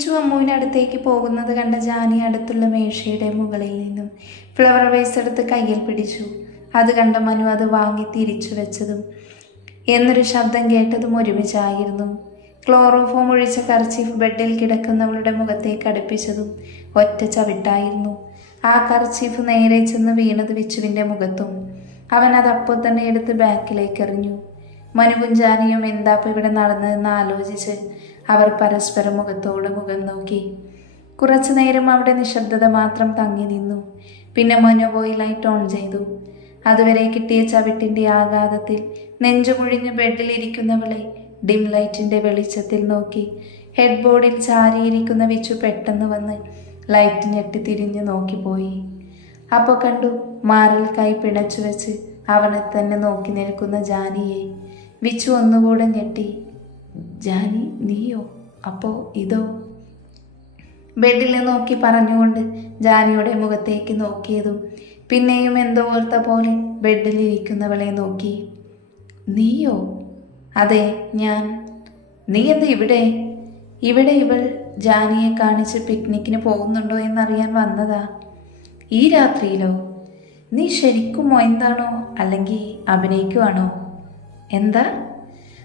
വിച്ചു അമ്മുവിനടുത്തേക്ക് പോകുന്നത് കണ്ട ജാനി അടുത്തുള്ള മേശയുടെ മുകളിൽ നിന്നും ഫ്ലവർ വേസ് എടുത്ത് കയ്യിൽ പിടിച്ചു. അത് കണ്ട മനു അത് വാങ്ങി തിരിച്ചു വെച്ചതും എന്നൊരു ശബ്ദം കേട്ടതും ഒരുമിച്ചായിരുന്നു. ക്ലോറോഫോം ഒഴിച്ച കർച്ചീഫ് ബെഡിൽ കിടക്കുന്നവളുടെ മുഖത്തേക്ക് അടുപ്പിച്ചതും ഒറ്റ ചവിട്ടായിരുന്നു. ആ കർച്ചീഫ് നേരെ ചെന്ന് വീണത് വിച്ചുവിന്റെ മുഖത്തും. അവൻ അത് അപ്പോൾ തന്നെ എടുത്ത് ബാക്കിലേക്ക് എറിഞ്ഞു. മനുവും ജാനിയും എന്താപ്പം ഇവിടെ നടന്നതെന്ന് ആലോചിച്ച് അവർ പരസ്പരം മുഖത്തോട് മുഖം നോക്കി. കുറച്ചു നേരം അവിടെ നിശബ്ദത മാത്രം തങ്ങി നിന്നു. പിന്നെ മനു ലൈറ്റ് ഓൺ ചെയ്തു. അതുവരെ കിട്ടിയ ചവിട്ടിന്റെ ആഘാതത്തിൽ നെഞ്ചുമുഴിഞ്ഞ് ബെഡിലിരിക്കുന്നവളെ ഡിം ലൈറ്റിന്റെ വെളിച്ചത്തിൽ നോക്കി. ഹെഡ് ബോർഡിൽ ചാരിയിരിക്കുന്ന വിച്ചു പെട്ടെന്ന് വന്ന് ലൈറ്റ് ഞെട്ടി തിരിഞ്ഞു നോക്കിപ്പോയി അപ്പോൾ കണ്ടു മാറിൽ കൈ പിണച്ചു വെച്ച് അവനെ തന്നെ നോക്കി നിൽക്കുന്ന ജാനിയെ. വിച്ചു ഒന്നുകൂടെ ഞെട്ടി. ജാനി നീയോ? അപ്പോ ഇതോ? ബെഡിൽ നോക്കി പറഞ്ഞുകൊണ്ട് ജാനിയുടെ മുഖത്തേക്ക് നോക്കിയതും പിന്നെയും എന്തോ ഓർത്ത പോലെ ബെഡിലിരിക്കുന്നവളെ നോക്കി. നീയോ? അതെ ഞാൻ. നീ എന്ത് ഇവിടെ? ഇവിടെ ഇവൾ ജാനിയെ കാണിച്ച് പിക്നിക്കിന് പോകുന്നുണ്ടോ എന്നറിയാൻ വന്നതാ. ഈ രാത്രിയിലോ? നീ ശരിക്കും മൊയന്താണോ അല്ലെങ്കിൽ അഭിനയിക്കുവാണോ? എന്താ?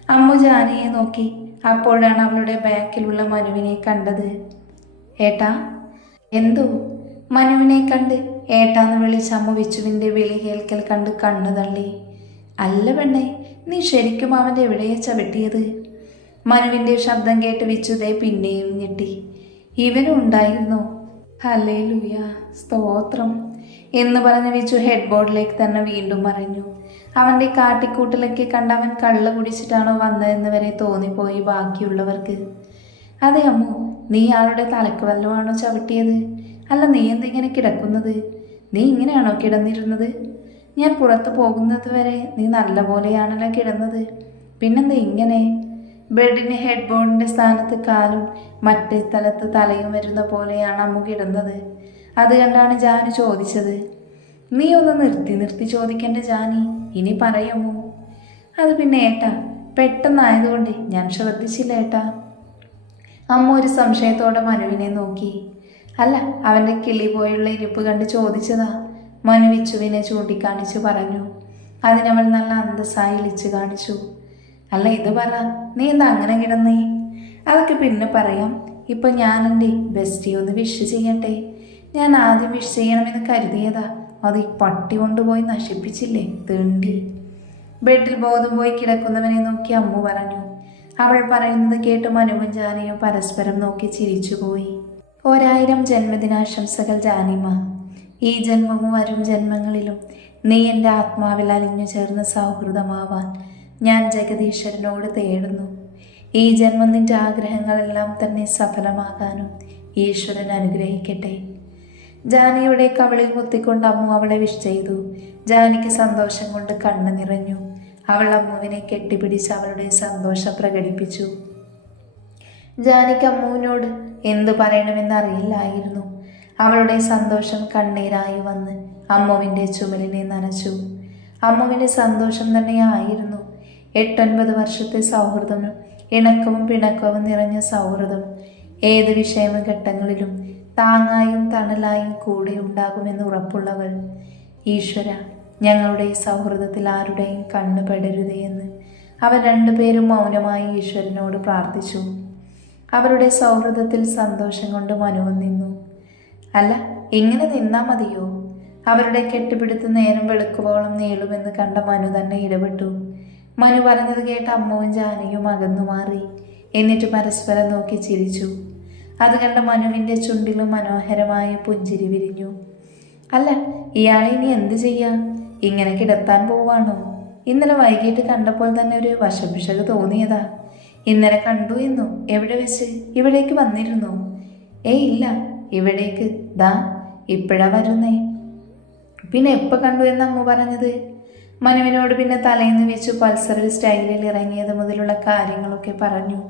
അമ്മു ജാനിയെ നോക്കി അപ്പോഴാണ് അവളുടെ ബാക്കിലുള്ള മനുവിനെ കണ്ടത്. ഏട്ടാ എന്തോ? മനുവിനെ കണ്ട് ഏട്ടാന്ന് വിളിച്ച അമ്മ വിച്ചുവിന്റെ വിളി കേൾക്കൽ കണ്ട് കണ്ണു തള്ളി. അല്ല പെണ്ണെ നീ ശരിക്കും അവന്റെ എവിടെയാ ചവിട്ടിയത്? മനുവിന്റെ ശബ്ദം കേട്ട് വിച്ചുതേ പിന്നെയും ഞെട്ടി. ഇവനും ഉണ്ടായിരുന്നു? ഹലേ ലൂയ സ്തോത്രം എന്ന് പറഞ്ഞ് വിച്ചു ഹെഡ് ബോർഡിലേക്ക് തന്നെ വീണ്ടും പറഞ്ഞു അവന്റെ കാട്ടിക്കൂട്ടിലൊക്കെ കണ്ടവൻ കള്ള് കുടിച്ചിട്ടാണോ വന്നതെന്ന് വരെ തോന്നിപ്പോയി ബാക്കിയുള്ളവർക്ക്. അതെ അമ്മു നീ ആളുടെ തലക്ക് വല്ലതുമാണോ ചവിട്ടിയത്? അല്ല നീ എന്തിങ്ങനെ കിടക്കുന്നത്? നീ ഇങ്ങനെയാണോ കിടന്നിരുന്നത്? ഞാൻ പുറത്തു പോകുന്നത് വരെ നീ നല്ല പോലെയാണല്ലോ കിടന്നത്. പിന്നെന്താ ഇങ്ങനെ? ബെഡിന് ഹെഡ് ബോർഡിന്റെ സ്ഥാനത്ത് കാലും മറ്റേ സ്ഥലത്ത് തലയും വരുന്ന പോലെയാണ് അമ്മു കിടന്നത്. അത് കണ്ടാണ് ജാനു ചോദിച്ചത്. നീ ഒന്ന് നിർത്തി നിർത്തി ചോദിക്കേണ്ട ജാനി ഇനി പറയുമോ? അത് പിന്നെ ഏട്ടാ പെട്ടെന്നായതുകൊണ്ട് ഞാൻ ശ്രദ്ധിച്ചില്ല ഏട്ടാ. അമ്മ ഒരു സംശയത്തോടെ മനുവിനെ നോക്കി. അല്ല അവന്റെ കിളി പോയുള്ള ഇരിപ്പ് കണ്ട് ചോദിച്ചതാ. മനു വിച്ചുവിനെ ചൂണ്ടിക്കാണിച്ചു പറഞ്ഞു. അതിനവൾ നല്ല അന്തസ്സായി ഇളിച്ചു കാണിച്ചു. അല്ല ഇത് പറ നീ എന്താ അങ്ങനെ കിടന്നേ? അതൊക്കെ പിന്നെ പറയാം. ഇപ്പം ഞാൻ എന്റെ ബെസ്റ്റി ഒന്ന് വിഷ് ചെയ്യട്ടെ? ഞാൻ ആദ്യം വിഷ് ചെയ്യണമെന്ന് കരുതിയതാ. അത് ഈ പട്ടി കൊണ്ടുപോയി നശിപ്പിച്ചില്ലേ? തേണ്ടി. ബെഡിൽ ബോധം പോയി കിടക്കുന്നവനെ നോക്കി അമ്മു പറഞ്ഞു. അവൾ പറയുന്നത് കേട്ട് മനുവും ജാനയും പരസ്പരം നോക്കി ചിരിച്ചുപോയി. ഒരായിരം ജന്മദിനാശംസകൾ ജാനിമ. ഈ ജന്മവും വരും ജന്മങ്ങളിലും നീ എന്റെ ആത്മാവിൽ അലിഞ്ഞു ചേർന്ന സൗഹൃദമാവാൻ ഞാൻ ജഗദീശ്വരനോട് തേടുന്നു. ഈ ജന്മം നിന്റെ ആഗ്രഹങ്ങളെല്ലാം തന്നെ സഫലമാകാനും ഈശ്വരൻ അനുഗ്രഹിക്കട്ടെ. ജാനിയുടെ കവളിൽ മുത്തിക്കൊണ്ട് അമ്മു അവളെ വിഷ് ചെയ്തു. ജാനിക്ക് സന്തോഷം കൊണ്ട് കണ്ണു നിറഞ്ഞു. അവൾ അമ്മുവിനെ കെട്ടിപ്പിടിച്ച് അവളുടെ സന്തോഷം പ്രകടിപ്പിച്ചു. ജാനിക്ക് അമ്മുവിനോട് എന്തു പറയണമെന്ന് അറിയില്ലായിരുന്നു. അവളുടെ സന്തോഷം കണ്ണീരായി വന്ന് അമ്മുവിന്റെ ചുമലിനെ നനച്ചു. അമ്മുവിന്റെ സന്തോഷം തന്നെയായിരുന്നു എട്ടൊൻപത് വർഷത്തെ സൗഹൃദം ഇണക്കവും പിണക്കവും നിറഞ്ഞ സൗഹൃദം. ഏത് വിഷയമ ഘട്ടങ്ങളിലും താങ്ങായും തണലായും കൂടെ ഉണ്ടാകുമെന്ന് ഉറപ്പുള്ളവൾ ഈശ്വര ഞങ്ങളുടെ സൗഹൃദത്തിൽ ആരുടെയും കണ്ണു പെടരുതേ എന്ന് അവർ രണ്ടുപേരും മൗനമായി ഈശ്വരനോട് പ്രാർത്ഥിച്ചു. അവരുടെ സൗഹൃദത്തിൽ സന്തോഷം കൊണ്ട് മനുവും നിന്നു അല്ല ഇങ്ങനെ നിന്നാ മതിയോ? അവരുടെ കെട്ടിപ്പിടുത്ത് നേരം വെളുക്കുവോളം നീളുമെന്ന് കണ്ട മനു തന്നെ ഇടപെട്ടു. മനു പറഞ്ഞത് കേട്ട് അമ്മവും ജാനയും അകന്നു മാറി. എന്നിട്ട് പരസ്പരം നോക്കി ചിരിച്ചു. അത് കണ്ട മനുവിന്റെ ചുണ്ടിലും മനോഹരമായ പുഞ്ചിരി വിരിഞ്ഞു. അല്ല ഇയാളെ ഇനി എന്ത് ചെയ്യാം? ഇങ്ങനെ കിടത്താൻ പോവാണോ? ഇന്നലെ വൈകിട്ട് കണ്ടപ്പോൾ തന്നെ ഒരു വശപിശക് തോന്നിയതാ. ഇന്നലെ കണ്ടു എന്നു. എവിടെ വെച്ച്? ഇവിടേക്ക് വന്നിരുന്നു. ഏയ് ഇല്ല ഇവിടേക്ക്. ദാ ഇപ്പോഴാ വരുന്നേ. പിന്നെ എപ്പോൾ കണ്ടു എന്ന് അമ്മ പറഞ്ഞത്? മനുവിനോട് പിന്നെ തലേന്ന് വെച്ച് പൾസറിൽ സ്റ്റൈലിൽ ഇറങ്ങിയത് മുതലുള്ള കാര്യങ്ങളൊക്കെ പറഞ്ഞു.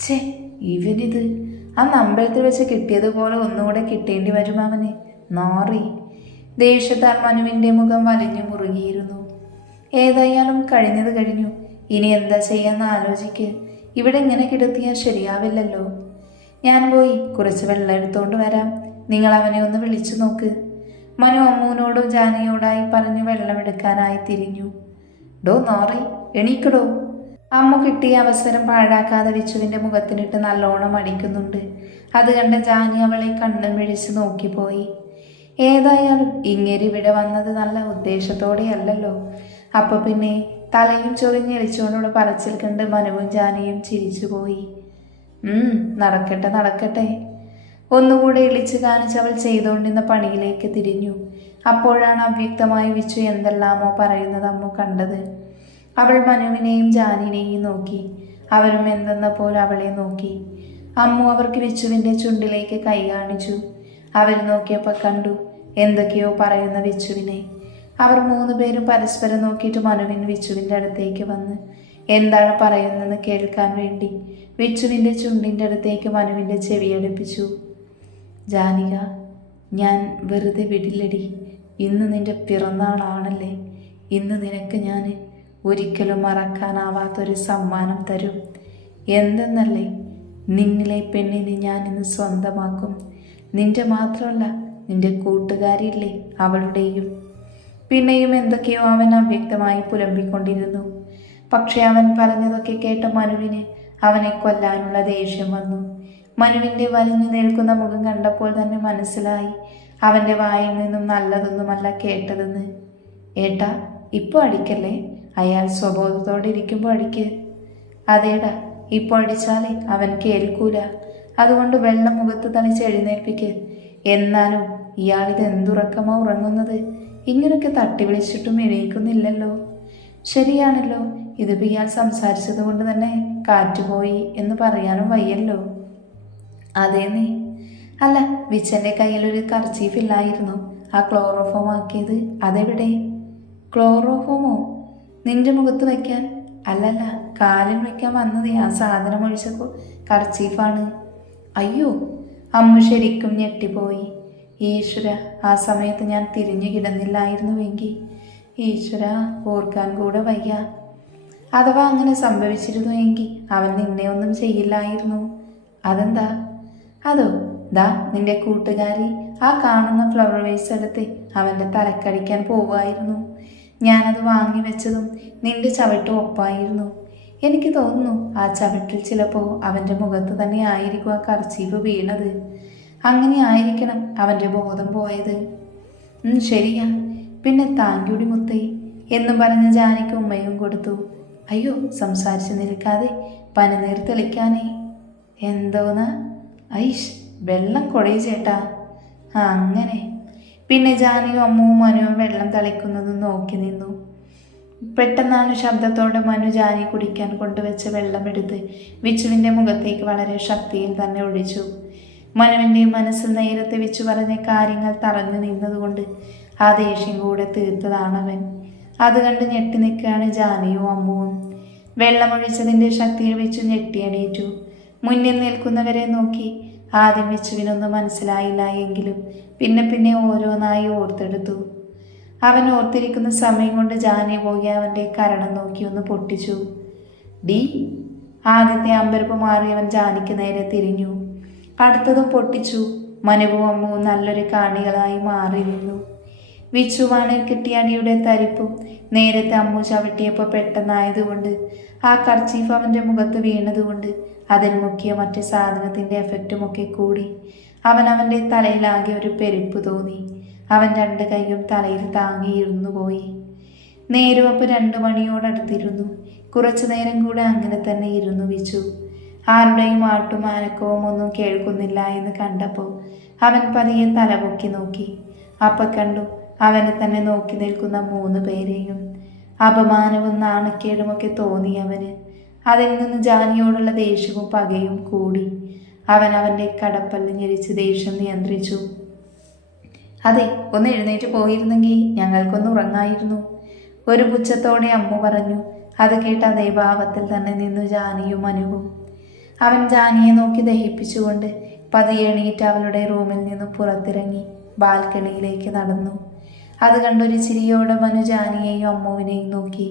ഛേ ഇവനിത് ആ അമ്പലത്തിൽ വെച്ച് കിട്ടിയതുപോലെ ഒന്നുകൂടെ കിട്ടേണ്ടി വരും അവന്. നോറി. ദേഷ്യത്താൽ മനുവിന്റെ മുഖം വലിഞ്ഞു മുറുകിയിരുന്നു. ഏതായാലും കഴിഞ്ഞത് കഴിഞ്ഞു. ഇനി എന്താ ചെയ്യാന്ന് ആലോചിക്ക്. ഇവിടെ ഇങ്ങനെ കിടത്തിയാൽ ശരിയാവില്ലല്ലോ. ഞാൻ പോയി കുറച്ച് വെള്ളം എടുത്തുകൊണ്ട് വരാം. നിങ്ങൾ അവനെ ഒന്ന് വിളിച്ചു നോക്ക്. മനു അമ്മൂനോടും ജാനയോടായി പറഞ്ഞ് വെള്ളമെടുക്കാനായി തിരിഞ്ഞു. ഡോ നോറി എണീക്കടോ. അമ്മ കിട്ടിയ അവസരം പാഴാക്കാതെ വിച്ചുവിന്റെ മുഖത്തിനിട്ട് നല്ലോണം അടിക്കുന്നുണ്ട്. അത് കണ്ട ജാനി അവളെ കണ്ണും മിഴിച്ച് നോക്കിപ്പോയി. ഏതായാലും ഇങ്ങേരി ഇവിടെ വന്നത് നല്ല ഉദ്ദേശത്തോടെയല്ലല്ലോ. അപ്പൊ പിന്നെ തലയും ചൊറിഞ്ഞെളിച്ചുകൊണ്ടുള്ള പറച്ചിൽ കണ്ട് മനുവും ജാനിയും ചിരിച്ചുപോയി. നടക്കട്ടെ നടക്കട്ടെ. ഒന്നുകൂടെ ഇളിച്ചു കാണിച്ച് അവൾ ചെയ്തുകൊണ്ടിരുന്ന പണിയിലേക്ക് തിരിഞ്ഞു. അപ്പോഴാണ് അവ്യക്തമായി വിച്ചു എന്തെല്ലാമോ പറയുന്നത് അമ്മ കണ്ടത്. അവൾ മനുവിനെയും ജാനിനെയും നോക്കി. അവരും എന്തെന്ന പോലെ അവളെ നോക്കി. അമ്മു അവർക്ക് വിച്ചുവിന്റെ ചുണ്ടിലേക്ക് കൈ കാണിച്ചു. അവർ നോക്കിയപ്പോൾ കണ്ടു എന്തൊക്കെയോ പറയുന്ന വിച്ചുവിനെ. അവർ മൂന്ന് പേരും പരസ്പരം നോക്കിയിട്ട് മനുവിൻ വിച്ചുവിന്റെ അടുത്തേക്ക് വന്ന് എന്താണ് പറയുന്നതെന്ന് കേൾക്കാൻ വേണ്ടി വിച്ചുവിന്റെ ചുണ്ടിന്റെ അടുത്തേക്ക് മനുവിന്റെ ചെവി അടുപ്പിച്ചു. ജാനിക ഞാൻ വെറുതെ വിടില്ലടി. ഇന്ന് നിന്റെ പിറന്നാളാണല്ലേ. ഇന്ന് നിനക്ക് ഞാൻ ഒരിക്കലും മറക്കാനാവാത്തൊരു സമ്മാനം തരും. എന്തെന്നല്ലേ? നിങ്ങളെ പെണ്ണിനെ ഞാൻ ഇന്ന് സ്വന്തമാക്കും. നിന്റെ മാത്രമല്ല നിന്റെ കൂട്ടുകാരില്ലേ അവളുടെയും. പിന്നെയും എന്തൊക്കെയോ അവൻ അവ്യക്തമായി പുലമ്പിക്കൊണ്ടിരുന്നു. പക്ഷെ അവൻ പറഞ്ഞതൊക്കെ കേട്ട മനുവിന് അവനെ കൊല്ലാനുള്ള ദേഷ്യം വന്നു. മനുവിന്റെ വലിഞ്ഞു നിൽക്കുന്ന മുഖം കണ്ടപ്പോൾ തന്നെ മനസ്സിലായി അവന്റെ വായിൽ നിന്നും നല്ലതൊന്നുമല്ല കേട്ടതെന്ന്. ഏട്ടാ ഇപ്പോൾ അടിക്കല്ലേ? അയാൾ സ്വബോധത്തോടെ ഇരിക്കുമ്പോൾ അടിക്ക്. അതേടാ ഇപ്പോൾ അടിച്ചാലേ അവൻ കേൾക്കൂല. അതുകൊണ്ട് വെള്ളം മുഖത്ത് തളിച്ച് എഴുന്നേൽപ്പിക്ക്. എന്നാലും ഇയാളിത് എന്തുറക്കമോ ഉറങ്ങുന്നത്? ഇങ്ങനൊക്കെ തട്ടി വിളിച്ചിട്ടും എണീക്കുന്നില്ലല്ലോ. ശരിയാണല്ലോ ഇതിപ്പോൾ ഇയാൾ സംസാരിച്ചത് കൊണ്ട് തന്നെ കാറ്റുപോയി എന്ന് പറയാനും വയ്യല്ലോ. അതേ നീ. അല്ല വിച്ചന്റെ കയ്യിലൊരു കർച്ചീഫ് ഇല്ലായിരുന്നു. ആ ക്ലോറോഫോം ആക്കിയത് അതെവിടെ? ക്ലോറോഫോമോ? നിന്റെ മുഖത്ത് വയ്ക്കാൻ? അല്ലല്ല കാലിൽ വയ്ക്കാൻ വന്നത് ആ സാധനം ഒഴിച്ച കു- കർച്ചീഫാണ്. അയ്യോ അമ്മ ശരിക്കും ഞെട്ടിപ്പോയി. ഈശ്വര ആ സമയത്ത് ഞാൻ തിരിഞ്ഞു കിടന്നില്ലായിരുന്നുവെങ്കിൽ. ഈശ്വര ഓർക്കാൻ കൂടെ വയ്യ. അഥവാ അങ്ങനെ സംഭവിച്ചിരുന്നു എങ്കിൽ അവൻ നിന്നെ ഒന്നും ചെയ്യില്ലായിരുന്നു. അതെന്താ? അതോ ദാ നിന്റെ കൂട്ടുകാരി ആ കാണുന്ന ഫ്ലവർ വേസ് എടുത്ത് അവന്റെ തലക്കടിക്കാൻ പോവുമായിരുന്നു. ഞാനത് വാങ്ങി വെച്ചതും നിന്റെ ചവിട്ടും ഒപ്പായിരുന്നു. എനിക്ക് തോന്നുന്നു ആ ചവിട്ടിൽ ചിലപ്പോൾ അവന്റെ മുഖത്ത് തന്നെ ആയിരിക്കും ആ കർച്ചീവ് വീണത്. അങ്ങനെ ആയിരിക്കണം അവന്റെ ബോധം പോയത്. ശരിയാ. പിന്നെ താങ്കൂടി മുത്തൈ എന്നും പറഞ്ഞ് ജാനിക്ക് ഉമ്മയും കൊടുത്തു. അയ്യോ സംസാരിച്ച് നിൽക്കാതെ പനിനീർ തെളിക്കാനേ. എന്തോന്നാ? ഐഷ് വെള്ളം കൊടയ ചേട്ടാ. അങ്ങനെ. പിന്നെ ജാനിയും അമ്മുവും മനുവും വെള്ളം തളിക്കുന്നതും നോക്കി നിന്നു. പെട്ടെന്നാണ് ശബ്ദത്തോടെ മനു ജാനി കുടിക്കാൻ കൊണ്ടുവച്ച വെള്ളമെടുത്ത് വിച്ചുവിന്റെ മുഖത്തേക്ക് വളരെ ശക്തിയിൽ തന്നെ ഒഴിച്ചു. മനുവിന്റെ മനസ്സിൽ നേരത്തെ വിച്ചു പറഞ്ഞ കാര്യങ്ങൾ തറഞ്ഞു നിന്നതുകൊണ്ട് ആ ദേഷ്യം കൂടെ തീർത്തതാണവൻ. അത് കണ്ട് ഞെട്ടി നിൽക്കുകയാണ് ജാനിയും അമ്മുവും. വെള്ളമൊഴിച്ചതിന്റെ ശക്തിയിൽ വെച്ചു ഞെട്ടിയണീറ്റു. മുന്നിൽ നിൽക്കുന്നവരെ നോക്കി ആദ്യം വെച്ചുവിനൊന്നും മനസ്സിലായില്ല എങ്കിലും പിന്നെ പിന്നെ ഓരോന്നായി ഓർത്തെടുത്തു. അവൻ ഓർത്തിരിക്കുന്ന സമയം കൊണ്ട് ജാനെ പോയി അവന്റെ കരണം നോക്കി ഒന്ന് പൊട്ടിച്ചു. ഡി ആദ്യത്തെ അമ്പരപ്പ് മാറി അവൻ ജാനിക്ക് നേരെ തിരിഞ്ഞു. അടുത്തതും പൊട്ടിച്ചു. മനുവും അമ്മുവും നല്ലൊരു കാണികളായി മാറിയിരുന്നു. വിച്ചുവാണ് കിട്ടിയാടിയുടെ തരിപ്പും. നേരത്തെ അമ്മു ചവിട്ടിയപ്പോൾ പെട്ടെന്നായതുകൊണ്ട് ആ കർച്ചീഫ് അവന്റെ മുഖത്ത് വീണതുകൊണ്ട് അതിൽ മുക്കിയ മറ്റു സാധനത്തിന്റെ എഫക്റ്റുമൊക്കെ കൂടി. അവൻ അവന്റെ തലയിലാകെ ഒരു പെരുപ്പ് തോന്നി. അവൻ രണ്ട് കൈയും തലയിൽ താങ്ങി ഇരുന്നു പോയി. നേരുവപ്പ് രണ്ടു മണിയോടടുത്തിരുന്നു. കുറച്ചു നേരം കൂടെ അങ്ങനെ തന്നെ ഇരുന്നു വിച്ചു. ആരുടെയും ആട്ടും അനക്കവും ഒന്നും കേൾക്കുന്നില്ല എന്ന് കണ്ടപ്പോൾ അവൻ പതിയെ തലപൊക്കി നോക്കി. അപ്പൊ കണ്ടു അവനെ തന്നെ നോക്കി നിൽക്കുന്ന മൂന്ന് പേരെയും. അപമാനവും നാണക്കേടുമൊക്കെ തോന്നി അവന്. അതിൽ നിന്ന് ജാനിയോടുള്ള ദേഷ്യവും പകയും കൂടി. അവൻ അവന്റെ കടപ്പല്ല് ഞെരിച്ച് ദേഷ്യം നിയന്ത്രിച്ചു. അതെ ഒന്ന് എഴുന്നേറ്റ് പോയിരുന്നെങ്കിൽ ഞങ്ങൾക്കൊന്ന് ഉറങ്ങായിരുന്നു. ഒരു പുച്ഛത്തോടെ അമ്മ പറഞ്ഞു. അത് കേട്ട അതേ ഭാവത്തിൽ തന്നെ നിന്നു ജാനിയും അനുവും അവൻ ജാനിയെ നോക്കി ദഹിപ്പിച്ചുകൊണ്ട് പതിയെ എണീറ്റ് അവളുടെ റൂമിൽ നിന്ന് പുറത്തിറങ്ങി ബാൽക്കണിയിലേക്ക് നടന്നു. അത് കണ്ടൊരു ചിരിയോടെ മനു ജാനിയെയും അമ്മുവിനെയും നോക്കി.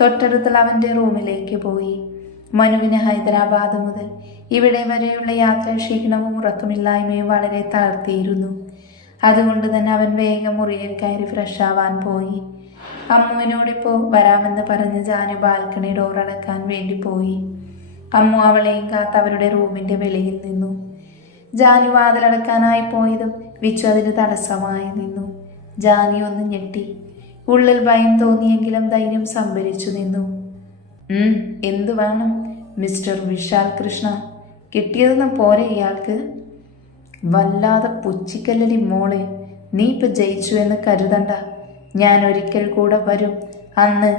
തൊട്ടടുത്തുള്ള അവന്റെ റൂമിലേക്ക് പോയി. മനുവിന് ഹൈദരാബാദ് മുതൽ ഇവിടെ വരെയുള്ള യാത്ര ക്ഷീണവും ഉറക്കമില്ലായ്മയും വളരെ തളർത്തിയിരുന്നു. അതുകൊണ്ട് തന്നെ അവൻ വേഗം മുറിയിൽ കയറി ഫ്രഷ് ആവാൻ പോയി. അമ്മുവിനോടിപ്പോ വരാമെന്ന് പറഞ്ഞ് ജാനു ബാൽക്കണി ഡോർ അടക്കാൻ വേണ്ടി പോയി. അമ്മു അവളെയും കാത്ത് അവരുടെ റൂമിന്റെ വെളിയിൽ നിന്നു. ജാനു വാതിലടക്കാനായി പോയതും വിച്ചു അതിന് തടസ്സമായി നിന്നു. ജാനി ഒന്ന് ഞെട്ടി. ഉള്ളിൽ ഭയം തോന്നിയെങ്കിലും ധൈര്യം സംഭരിച്ചു നിന്നു. എന്തു വേണം? മിസ്റ്റർ വിശാൽ കൃഷ്ണ കിട്ടിയതെന്ന് പോരെ ഇയാൾക്ക്? വല്ലാതെ പുച്ചിക്കല്ലടി മോളെ നീ ഇപ്പൊ ജയിച്ചു എന്ന് കരുതണ്ട. ഞാൻ ഒരിക്കൽ കൂടെ വരും. അന്ന്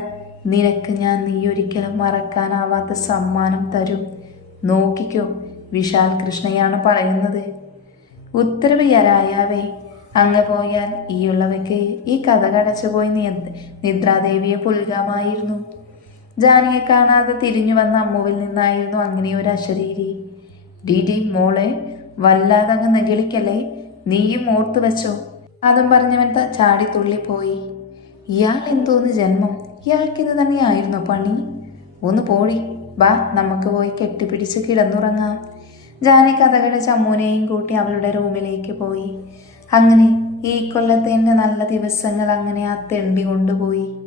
നിനക്ക് ഞാൻ നീ ഒരിക്കലും മറക്കാനാവാത്ത സമ്മാനം തരും. നോക്കിക്കോ വിശാൽ കൃഷ്ണയാണ് പറയുന്നത്. ഉത്തരവ് യാരായാവേ അങ്ങ് പോയാൽ ഈയുള്ളവയ്ക്ക് ഈ കഥ കടച്ചു പോയി നിയ- നിദ്രാദേവിയെ പുൽകാമായിരുന്നു ജാനിയെ കാണാതെ തിരിഞ്ഞു വന്ന അമ്മുവിൽ നിന്നായിരുന്നു അങ്ങനെ ഒരു അശരീരി. ഡിഡി മോളെ വല്ലാതെ അങ്ങ് നെഗളിക്കല്ലേ നീയും ഓർത്തു വെച്ചോ. അതും പറഞ്ഞവൻ ചാടി തുള്ളിപ്പോയി. ഇയാൾ എന്തോന്ന് ജന്മം? ഇയാൾക്കിത് തന്നെയായിരുന്നു പണി. ഒന്ന് പോടി ബാ നമുക്ക് പോയി കെട്ടിപ്പിടിച്ച് കിടന്നുറങ്ങാം. ജാനി കഥകടച്ച് അമ്മൂനെയും കൂട്ടി അവളുടെ റൂമിലേക്ക് പോയി. അങ്ങനെ ഈ കൊല്ലത്തെ എന്റെ നല്ല ദിവസങ്ങൾ അങ്ങനെ ആ തെണ്ടി കൊണ്ടുപോയി.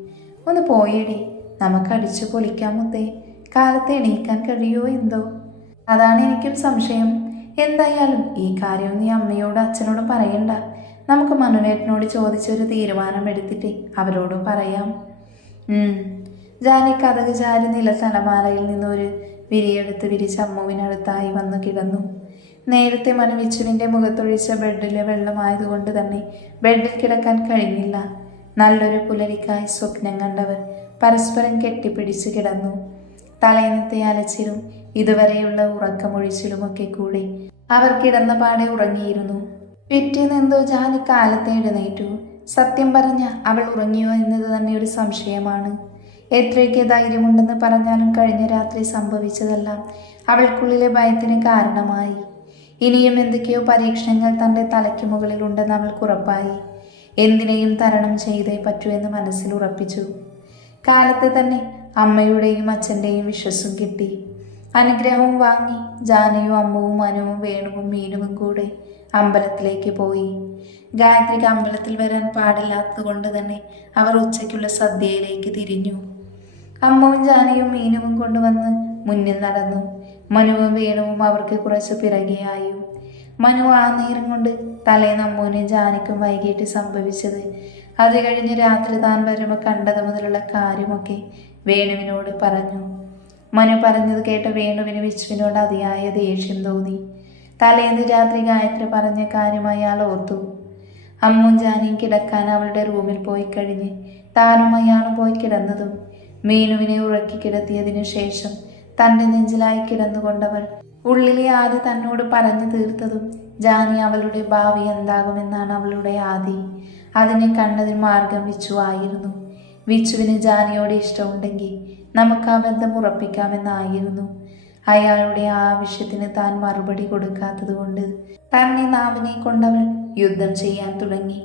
ഒന്ന് പോയേടി. നമുക്ക് അടിച്ചു പൊളിക്കാൻ മുത്തേ. കാലത്ത് എണീക്കാൻ കഴിയുമോ എന്തോ? അതാണ് എനിക്കും സംശയം. എന്തായാലും ഈ കാര്യം നീ അമ്മയോടും അച്ഛനോടും പറയണ്ട. നമുക്ക് മനുവേട്ടനോട് ചോദിച്ചൊരു തീരുമാനം എടുത്തിട്ട് അവരോടും പറയാം. ജാനി കഥക് ചാരി നില തലമാലയിൽ നിന്നൊരു വിരിയെടുത്ത് വിരിച്ച് അമ്മുവിനടുത്തായി വന്നു കിടന്നു. നേരത്തെ മനുവിച്ചുവിന്റെ മുഖത്തൊഴിച്ച ബെഡിലെ വെള്ളമായതുകൊണ്ട് തന്നെ ബെഡിൽ കിടക്കാൻ കഴിഞ്ഞില്ല. നല്ലൊരു പുലരിക്കായി സ്വപ്നം കണ്ടവർ പരസ്പരം കെട്ടിപ്പിടിച്ചു കിടന്നു. തലേന്നത്തെ അലച്ചിലും ഇതുവരെയുള്ള ഉറക്കമൊഴിച്ചിലുമൊക്കെ കൂടി അവർ കിടന്ന പാടെ ഉറങ്ങിയിരുന്നു. പിറ്റേന്ന് എന്തോ ജാതി കാലത്തെ എഴുന്നേറ്റു. സത്യം പറഞ്ഞ അവൾ ഉറങ്ങിയോ എന്നത് തന്നെ ഒരു സംശയമാണ്. എത്രയൊക്കെ ധൈര്യമുണ്ടെന്ന് പറഞ്ഞാലും കഴിഞ്ഞ രാത്രി സംഭവിച്ചതെല്ലാം അവൾക്കുള്ളിലെ ഭയത്തിന് കാരണമായി. ഇനിയും എന്തൊക്കെയോ പരീക്ഷണങ്ങൾ തന്റെ തലയ്ക്ക് മുകളിൽ ഉണ്ടെന്ന് അവൾക്ക് ഉറപ്പായി. എന്തിനേയും തരണം ചെയ്തേ പറ്റൂ എന്ന് മനസ്സിൽ ഉറപ്പിച്ചു. കാലത്തെ തന്നെ അമ്മയുടെയും അച്ഛന്റെയും വിശ്വസും കിട്ടി. അനുഗ്രഹവും വാങ്ങി ജാനയും അമ്മുവും അനുവും വേണുവും മീനുവും കൂടെ അമ്പലത്തിലേക്ക് പോയി. ഗായത്രിക്ക് അമ്പലത്തിൽ വരാൻ പാടില്ലാത്തതുകൊണ്ട് തന്നെ അവർ ഉച്ചയ്ക്കുള്ള സദ്യയിലേക്ക് തിരിഞ്ഞു. അമ്മവും ജാനയും മീനുവും കൊണ്ടുവന്ന് മുന്നിൽ നടന്നു. മനുവും വേണുവും അവർക്ക് കുറച്ച് പിറകെയായും. മനു ആ നേരം കൊണ്ട് തലേന്ന് നമ്മൂനും ജാനിക്കും വൈകിട്ട് സംഭവിച്ചത്. അത് കഴിഞ്ഞ് രാത്രി താൻ വരുമ്പോൾ കണ്ടത് മുതലുള്ള കാര്യമൊക്കെ വേണുവിനോട് പറഞ്ഞു. മനു പറഞ്ഞത് കേട്ട വേണുവിന് വിശ്വനോട് അതിയായ ദേഷ്യം തോന്നി. തലേന്ന് രാത്രി ഗായത്രി പറഞ്ഞ കാര്യം അയാൾ ഓർത്തു. അമ്മും ജാനിയും കിടക്കാൻ അവളുടെ റൂമിൽ പോയി കഴിഞ്ഞ് താനും അയാളും പോയി കിടന്നതും. മീനുവിനെ ഉറക്കി കിടത്തിയതിനു ശേഷം തന്റെ നെഞ്ചിലായി കിടന്നുകൊണ്ടവൾ. ഉള്ളിലെ ആദി തന്നോട് പറഞ്ഞു തീർത്തതും ജാനി അവളുടെ ഭാവി എന്താകുമെന്നാണ് അവളുടെ ആദി. അതിനെ കണ്ടതിന് മാർഗം വിച്ചു ആയിരുന്നു. വിച്ചുവിന് ജാനിയോട് ഇഷ്ടമുണ്ടെങ്കിൽ നമുക്ക് ആ ബന്ധം ഉറപ്പിക്കാമെന്നായിരുന്നു. അയാളുടെ ആവശ്യത്തിന് താൻ മറുപടി കൊടുക്കാത്തതുകൊണ്ട് തന്നെ നാവിനെ കൊണ്ടവൾ യുദ്ധം ചെയ്യാൻ തുടങ്ങി.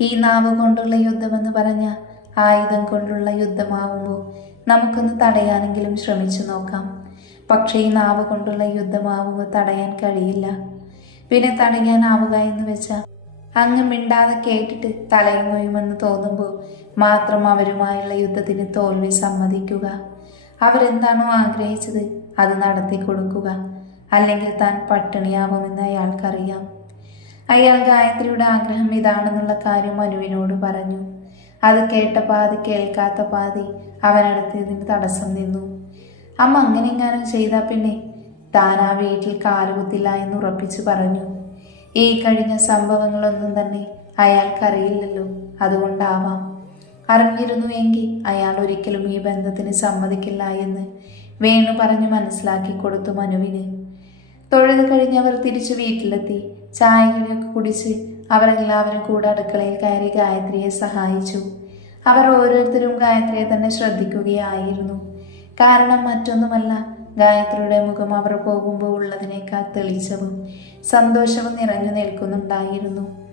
ഈ നാവ് കൊണ്ടുള്ള യുദ്ധമെന്ന് പറഞ്ഞ ആയുധം കൊണ്ടുള്ള യുദ്ധമാവുമ്പോൾ നമുക്കൊന്ന് തടയാനെങ്കിലും ശ്രമിച്ചു നോക്കാം. പക്ഷേ ഈ നാവ് കൊണ്ടുള്ള യുദ്ധമാവുക തടയാൻ കഴിയില്ല. പിന്നെ തടയാനാവുക എന്ന് വെച്ചാൽ അങ്ങ് മിണ്ടാതെ കേട്ടിട്ട് തലയുമൊയുമെന്ന് തോന്നുമ്പോൾ മാത്രം അവരുമായുള്ള യുദ്ധത്തിന് തോൽവി സമ്മതിക്കുക. അവരെന്താണോ ആഗ്രഹിച്ചത് അത് നടത്തി കൊടുക്കുക. അല്ലെങ്കിൽ താൻ പട്ടിണിയാവുമെന്ന് അയാൾക്കറിയാം. അയാൾ ഗായത്രിയുടെ ആഗ്രഹം ഇതാണെന്നുള്ള കാര്യം അനുവിനോട് പറഞ്ഞു. അത് കേട്ട പാതി കേൾക്കാത്ത പാതി അവനടുത്തതിന് തടസ്സം നിന്നു. അമ്മ അങ്ങനെ എങ്ങാനും ചെയ്താൽ പിന്നെ? താൻ ആ വീട്ടിൽ കാലുകുത്തില്ല എന്ന് ഉറപ്പിച്ചു പറഞ്ഞു. ഈ കഴിഞ്ഞ സംഭവങ്ങളൊന്നും തന്നെ അയാൾക്കറിയില്ലല്ലോ. അതുകൊണ്ടാവാം. അറിഞ്ഞിരുന്നുവെങ്കിൽ അയാൾ ഒരിക്കലും ഈ ബന്ധത്തിന് സമ്മതിക്കില്ല എന്ന് വേണു പറഞ്ഞു മനസ്സിലാക്കി കൊടുത്തു മനുവിന്. തൊഴുത് കഴിഞ്ഞവർ തിരിച്ചു വീട്ടിലെത്തി. ചായകളൊക്കെ കുടിച്ച് അവരെല്ലാവരും കൂടെ അടുക്കളയിൽ കയറി ഗായത്രിയെ സഹായിച്ചു. അവർ ഓരോരുത്തരും ഗായത്രിയെ തന്നെ ശ്രദ്ധിക്കുകയായിരുന്നു. കാരണം മറ്റൊന്നുമല്ല ഗായത്രിയുടെ മുഖം അവർ പോകുമ്പോൾ ഉള്ളതിനേക്കാൾ തെളിച്ചവും സന്തോഷവും നിറഞ്ഞു നിൽക്കുന്നുണ്ടായിരുന്നു.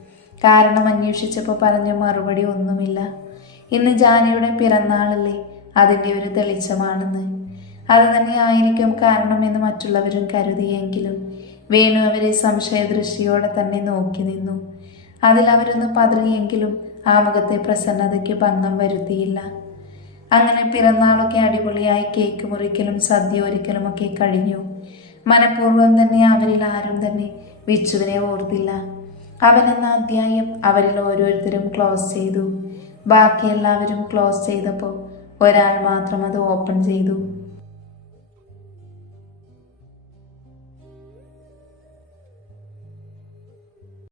കാരണം അന്വേഷിച്ചപ്പോൾ പറഞ്ഞ മറുപടി ഒന്നുമില്ല. ഇന്ന് ജാനയുടെ പിറന്നാളല്ലേ അതിന്റെ ഒരു തെളിച്ചമാണെന്ന്. അത് തന്നെ ആയിരിക്കും കാരണം എന്ന് മറ്റുള്ളവരും കരുതിയെങ്കിലും വേണു അവരെ സംശയദൃഷ്ടിയോടെ തന്നെ നോക്കി നിന്നു. അതിൽ അവരൊന്ന് പതറിയെങ്കിലും ആ മുഖത്തെ പ്രസന്നതയ്ക്ക് ഭംഗം വരുത്തിയില്ല. അങ്ങനെ പിറന്നാളൊക്കെ അടിപൊളിയായി കേക്ക് മുറിക്കലും സദ്യ ഒരിക്കലും ഒക്കെ കഴിഞ്ഞു. മനഃപൂർവം തന്നെ അവരിൽ ആരും തന്നെ വിച്ചുവിനെ ഓർത്തില്ല. അവനെന്ന അധ്യായം അവരിൽ ഓരോരുത്തരും ക്ലോസ് ചെയ്തു. ബാക്കി എല്ലാവരും ക്ലോസ് ചെയ്തപ്പോൾ ഒരാൾ മാത്രം അത് ഓപ്പൺ ചെയ്തു.